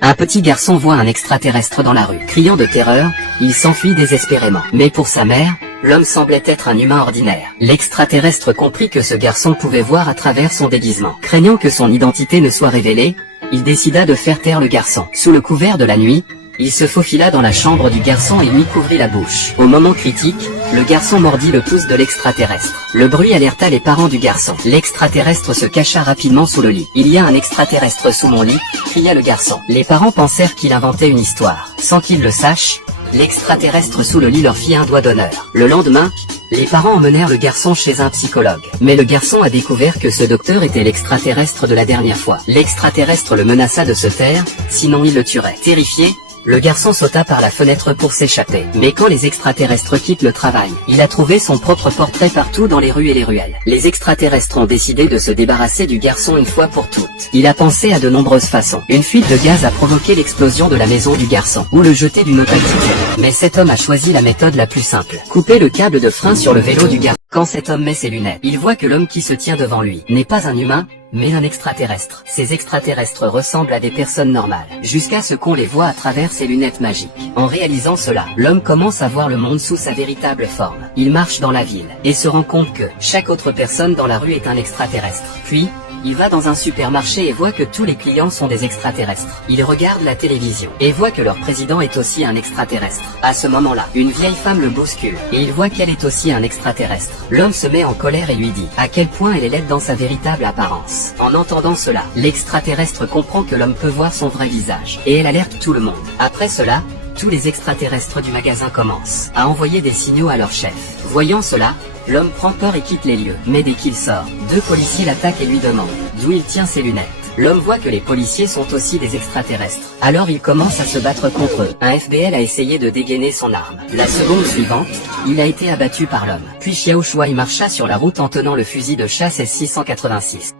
Un petit garçon voit un extraterrestre dans la rue. Criant de terreur, il s'enfuit désespérément. Mais pour sa mère, l'homme semblait être un humain ordinaire. L'extraterrestre comprit que ce garçon pouvait voir à travers son déguisement. Craignant que son identité ne soit révélée, il décida de faire taire le garçon. Sous le couvert de la nuit, il se faufila dans la chambre du garçon et lui couvrit la bouche. Au moment critique, le garçon mordit le pouce de l'extraterrestre. Le bruit alerta les parents du garçon. L'extraterrestre se cacha rapidement sous le lit. « Il y a un extraterrestre sous mon lit !» cria le garçon. Les parents pensèrent qu'il inventait une histoire. Sans qu'ils le sachent, l'extraterrestre sous le lit leur fit un doigt d'honneur. Le lendemain, les parents emmenèrent le garçon chez un psychologue. Mais le garçon a découvert que ce docteur était l'extraterrestre de la dernière fois. L'extraterrestre le menaça de se taire, sinon il le tuerait. Terrifié, le garçon sauta par la fenêtre pour s'échapper. Mais quand les extraterrestres quittent le travail, il a trouvé son propre portrait partout dans les rues et les ruelles. Les extraterrestres ont décidé de se débarrasser du garçon une fois pour toutes. Il a pensé à de nombreuses façons. Une fuite de gaz a provoqué l'explosion de la maison du garçon, ou le jeter d'une autre altitude. Mais cet homme a choisi la méthode la plus simple. Couper le câble de frein sur le vélo du garçon. Quand cet homme met ses lunettes, il voit que l'homme qui se tient devant lui n'est pas un humain, mais un extraterrestre. Ces extraterrestres ressemblent à des personnes normales, jusqu'à ce qu'on les voit à travers ces lunettes magiques. En réalisant cela, l'homme commence à voir le monde sous sa véritable forme. Il marche dans la ville, et se rend compte que chaque autre personne dans la rue est un extraterrestre. Puis, il va dans un supermarché et voit que tous les clients sont des extraterrestres. Il regarde la télévision, et voit que leur président est aussi un extraterrestre. À ce moment-là, une vieille femme le bouscule, et il voit qu'elle est aussi un extraterrestre. L'homme se met en colère et lui dit à quel point elle est laide dans sa véritable apparence. En entendant cela, l'extraterrestre comprend que l'homme peut voir son vrai visage, et elle alerte tout le monde. Après cela, tous les extraterrestres du magasin commencent à envoyer des signaux à leur chef. Voyant cela, l'homme prend peur et quitte les lieux. Mais dès qu'il sort, deux policiers l'attaquent et lui demandent d'où il tient ses lunettes. L'homme voit que les policiers sont aussi des extraterrestres. Alors il commence à se battre contre eux. Un FBL a essayé de dégainer son arme. La seconde suivante, il a été abattu par l'homme. Puis Xiao Shuai marcha sur la route en tenant le fusil de chasse S686.